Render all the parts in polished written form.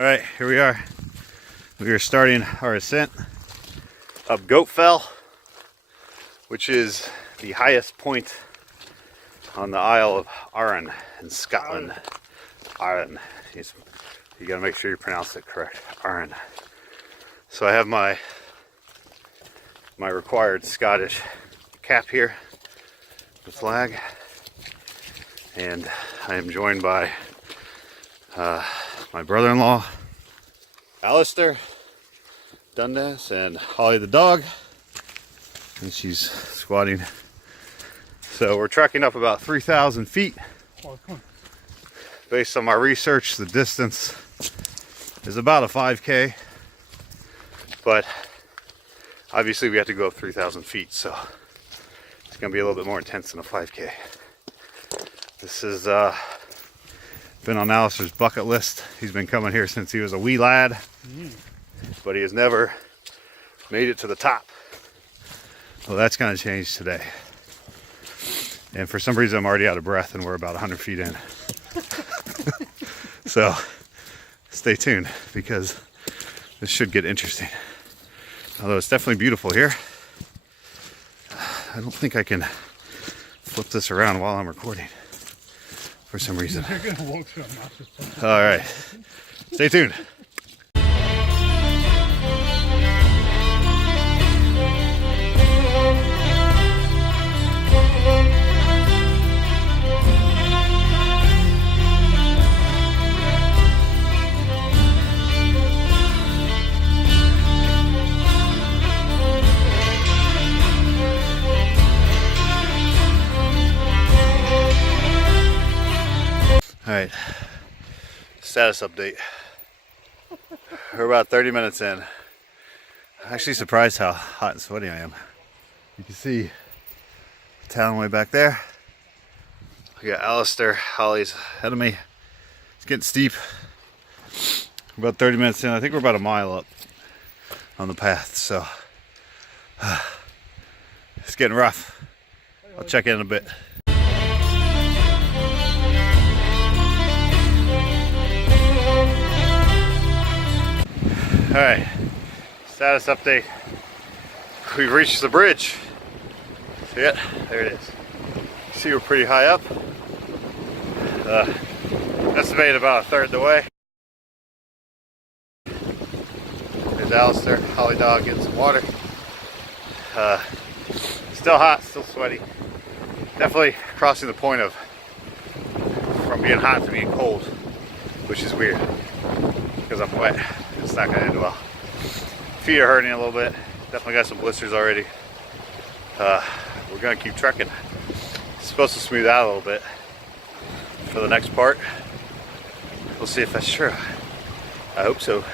All right, here we are. We are starting our ascent up Goat Fell, which is the highest point on the Isle of Arran in Scotland. Arran. You gotta make sure you pronounce it correct. Arran. So I have my required Scottish cap here, the flag, and I am joined by my brother-in-law, Alistair, Dundas, and Holly the dog, and she's squatting. So we're trekking up about 3,000 feet. Based on my research, the distance is about a 5K, but obviously we have to go up 3,000 feet, so it's going to be a little bit more intense than a 5K. This is been on Alistair's bucket list. He's been coming here since he was a wee lad, but he has never made it to the top. Well, that's going to change today. And for some reason I'm already out of breath and we're about 100 feet in. So stay tuned because this should get interesting. Although it's definitely beautiful here. I don't think I can flip this around while I'm recording for some reason. You're gonna walk through a massive. All right, stay tuned. All right, status update. We're about 30 minutes in. I'm actually surprised how hot and sweaty I am. You can see the town way back there. We got Alistair, Holly's ahead of me. It's getting steep. We're about 30 minutes in. I think we're about a mile up on the path, so it's getting rough. I'll check in a bit. All right, status update. We've reached the bridge. See it? There it is. You see we're pretty high up. Estimated about a third of the way. There's Alistair, Holly dog getting some water. Still hot, still sweaty. Definitely crossing the point of from being hot to being cold, which is weird because I'm wet. It's not gonna end well. Feet are hurting a little bit. Definitely got some blisters already. We're gonna keep trekking. It's supposed to smooth out a little bit for the next part. We'll see if that's true. I hope so.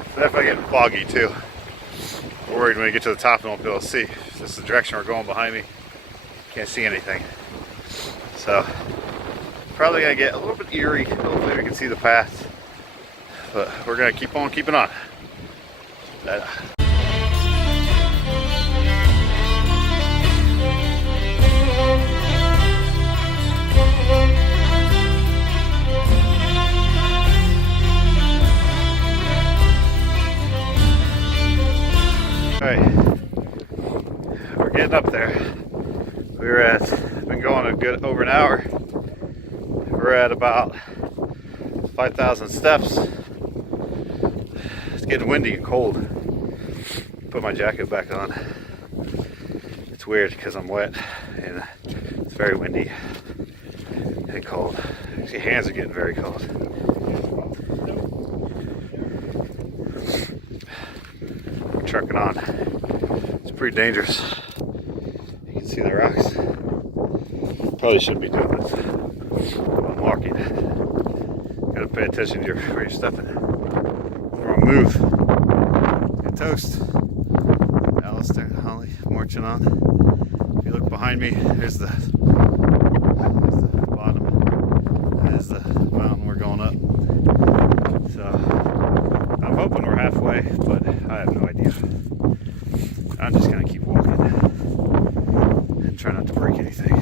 It's definitely getting foggy too. We're worried when we get to the top and won't be able to see. If this is the direction we're going behind me, can't see anything. So probably gonna get a little bit eerie. Hopefully we can see the path. But we're gonna keep on keeping on. Alright, we're getting up there. Been going a good over an hour. We're at about 5,000 steps. It's getting windy and cold. Put my jacket back on. It's weird because I'm wet and it's very windy and cold. Actually, hands are getting very cold. We're trucking on. It's pretty dangerous. You can see the rocks. Probably shouldn't be doing this while I'm walking. Gotta pay attention to where you're stepping. Wrong move. Good toast. Alistair and Holly marching on. If you look behind me, there's the bottom. There's the mountain we're going up. So I'm hoping we're halfway, but I have no idea. I'm just gonna keep walking and try not to break anything.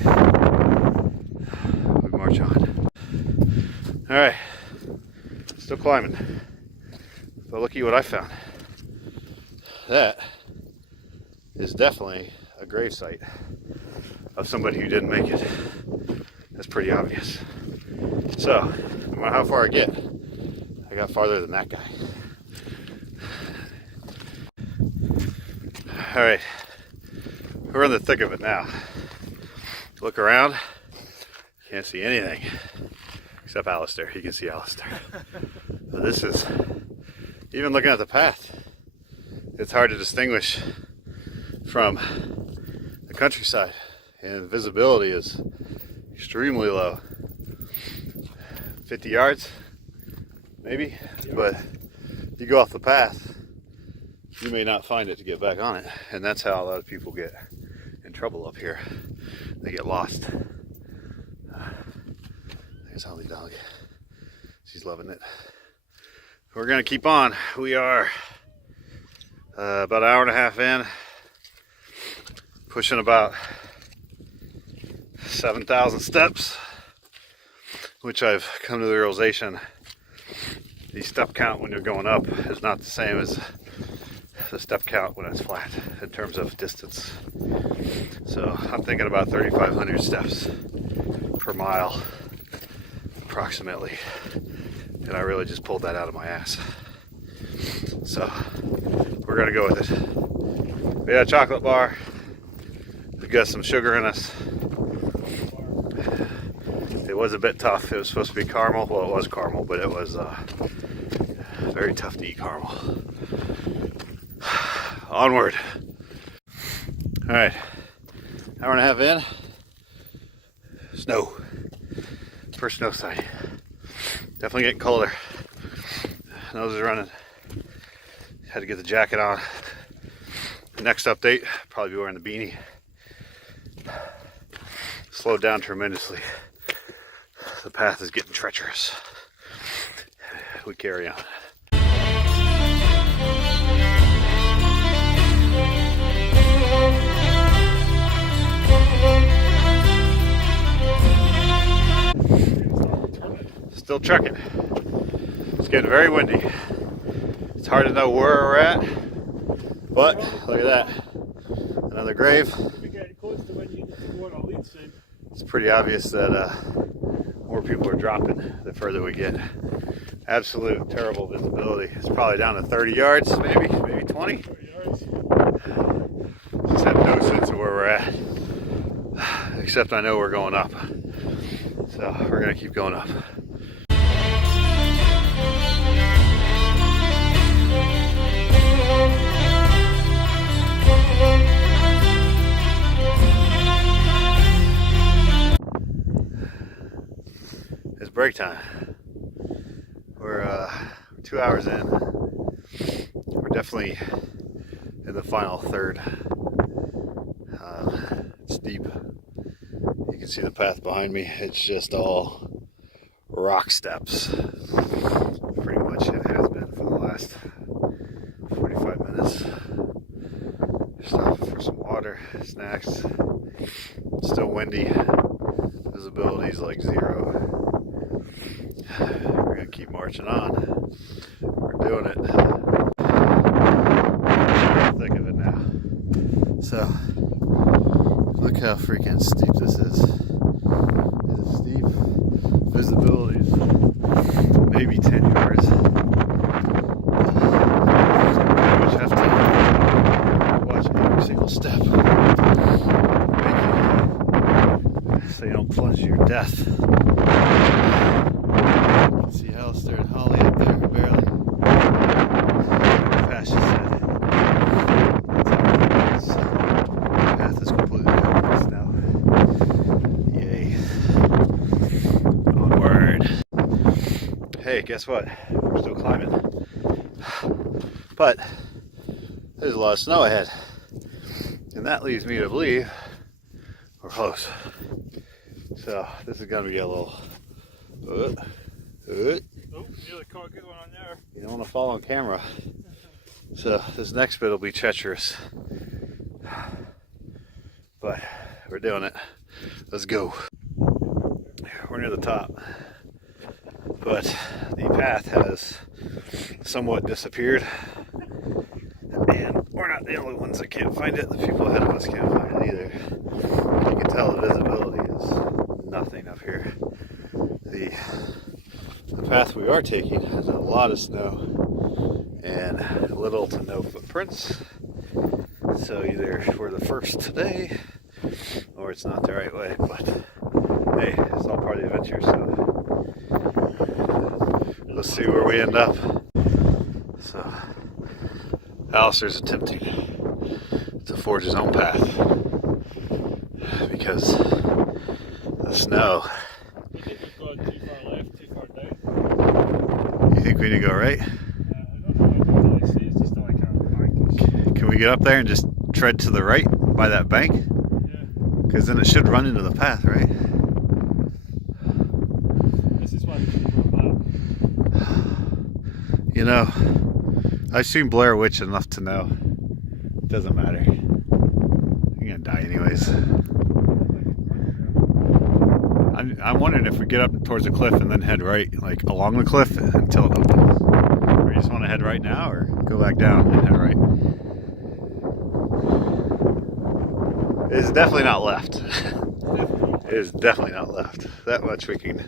We march on. All right, still climbing. But looky what I found. That is definitely a grave site of somebody who didn't make it. That's pretty obvious. So, no matter how far I get, I got farther than that guy. Alright, we're in the thick of it now. Look around, can't see anything except Alistair. You can see Alistair. But this is, even looking at the path, it's hard to distinguish from the countryside, and visibility is extremely low. 50 yards maybe, but you go off the path, you may not find it to get back on it, and that's how a lot of people get in trouble up here. They get lost. There's Holly Dog. She's loving it. We're gonna keep on. We are about an hour and a half in, pushing about 7,000 steps, which I've come to the realization the step count when you're going up is not the same as the step count when it's flat in terms of distance. So I'm thinking about 3,500 steps per mile approximately, and I really just pulled that out of my ass. So we're gonna go with it. We got a chocolate bar, we got some sugar in us. It was a bit tough. It was supposed to be caramel. Well, it was caramel, but it was very tough to eat caramel. Onward. All right, hour and a half in. Snow. First snow sighting. Definitely getting colder. Nose is running. Had to get the jacket on. Next update, probably be wearing the beanie. Slowed down tremendously. The path is getting treacherous. We carry on. Still trucking. It's getting very windy. It's hard to know where we're at, but look at that. Another grave. It's pretty obvious that more people are dropping the further we get. Absolute terrible visibility. It's probably down to 30 yards, maybe 20. Just have no sense of where we're at, except I know we're going up. So we're gonna keep going up. It's break time. We're 2 hours in. We're definitely in the final third. It's deep. You can see the path behind me. It's just all rock steps. Pretty much it has been for the last 45 minutes. Stopping for some water, snacks. It's still windy. Visibility is like 0. We're gonna keep marching on. We're doing it. Thick of it now. So, look how freaking steep this is. It's steep. Visibility is maybe 10 yards. You just have to watch every single step. So you don't plunge to your death. See Alistair and Holly up there, barely. Fast she said. The path is completely covered now. Yay. Onward. Hey, guess what? We're still climbing. But there's a lot of snow ahead. And that leads me to believe we're close. So this is gonna be a little Oh, nearly caught a good one on there. You don't want to fall on camera. So this next bit will be treacherous. But we're doing it. Let's go. We're near the top. but the path has somewhat disappeared, and we're not the only ones that can't find it. The people ahead of us can't find it either. You can tell the visibility is nothing up here. The path we are taking has a lot of snow and little to no footprints, so either we're the first today or it's not the right way, but hey, it's all part of the adventure, so let's see where we end up. So Alistair's attempting to forge his own path because the snow. You think we've gone too far left, too far down? You think we need to go right? I don't know, I really see it's just like a bank. Can we get up there and just tread to the right by that bank? Yeah. Because then it should run into the path, right? This is why we should go back. You know, I've seen Blair Witch enough to know it doesn't matter. You're gonna die anyways. I'm wondering if we get up towards the cliff and then head right, like along the cliff until it opens. Or you just want to head right now, or go back down and head right? It's definitely not left. It is definitely not left. That much we can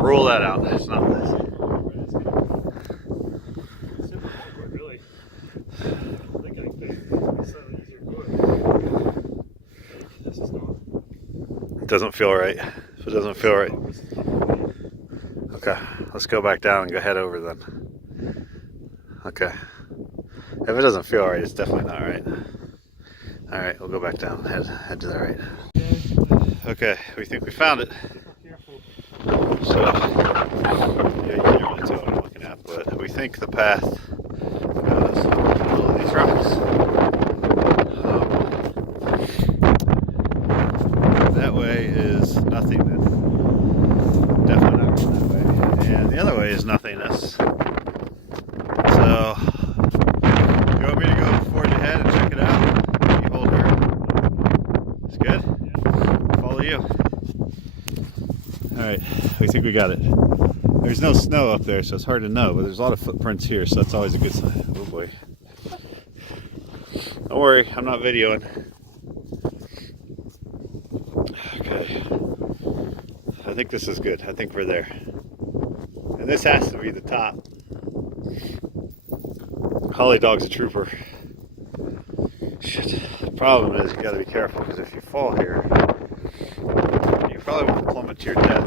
rule that out. It's not left. Really. I think I think it's slightly easier going. This is not. It doesn't feel right. If it doesn't feel right. Okay, let's go back down and go head over then. Okay. If it doesn't feel right, it's definitely not right. Alright, we'll go back down and head to the right. Okay, we think we found it. So, yeah, you can't really tell what I'm looking at, but we think the path goes in the middle of these rocks. That way is nothingness. Definitely not going that way. And the other way is nothingness. So, do you want me to go forge ahead and check it out? You hold her. It's good? Yeah. Follow you. Alright, we think we got it. There's no snow up there, so it's hard to know, but there's a lot of footprints here, so that's always a good sign. Oh boy. Don't worry, I'm not videoing. Okay. I think this is good. I think we're there. And this has to be the top. Holly Dog's a trooper. Shit. The problem is you gotta be careful, because if you fall here, you probably won't plummet to your death.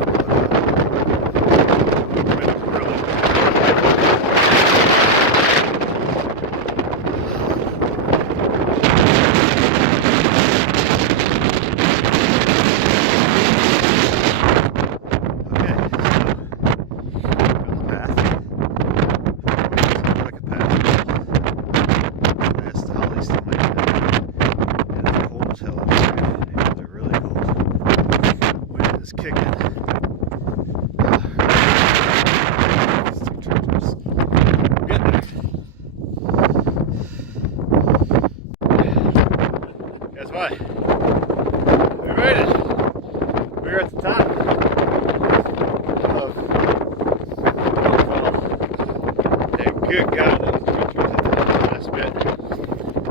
Good God, those creatures at the last bit.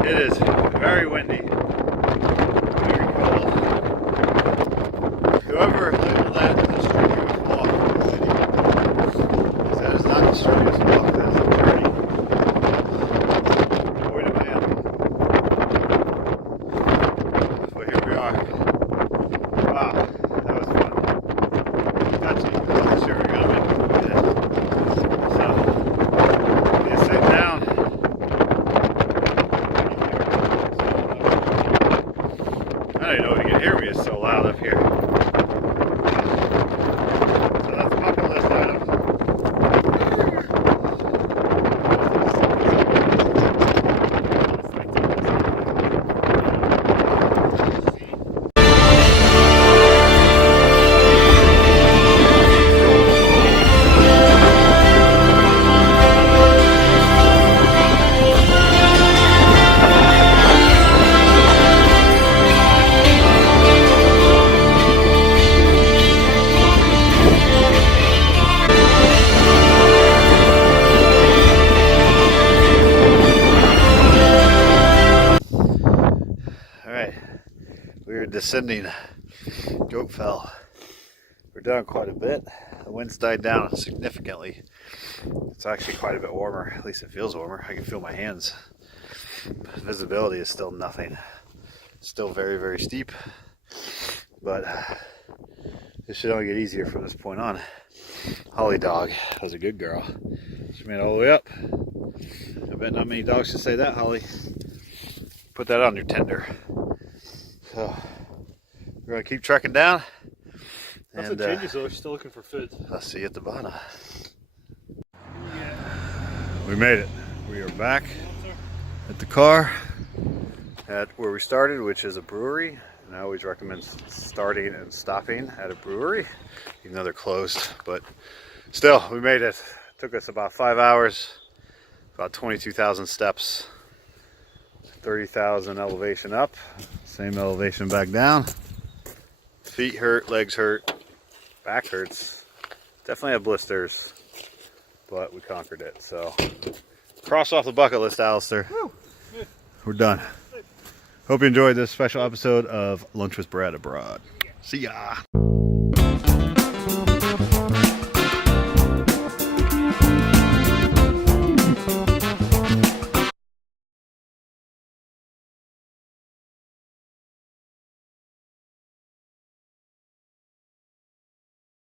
It is very windy, very cold. Whoever labeled that as the strenuous walk in the city, because that is not the strenuous walk, that is a journey. Boy to man. But here we are. Wow, that was fun. Touchy. I'm not sure we're going to make it. So. Sit down. I don't even know if you can hear me, it's so loud up here. So that's bucket list item. We are descending Goat Fell. We're down quite a bit. The wind's died down significantly. It's actually quite a bit warmer. At least it feels warmer. I can feel my hands. Visibility is still nothing. Still very, very steep. But it should only get easier from this point on. Holly dog was a good girl. She made it all the way up. I bet not many dogs can say that, Holly. Put that on your tender. So we're gonna keep trekking down. Nothing changes though. She's still looking for food. I'll see you at the bottom. We made it. We are back at the car at where we started, which is a brewery. And I always recommend starting and stopping at a brewery, even though they're closed. But still, we made it. It took us about 5 hours, about 22,000 steps, 30,000 elevation up, same elevation back down. Feet hurt, legs hurt, back hurts. Definitely have blisters, but we conquered it. So, cross off the bucket list, Alistair. We're done. Hope you enjoyed this special episode of Lunch with Brad Abroad. See ya.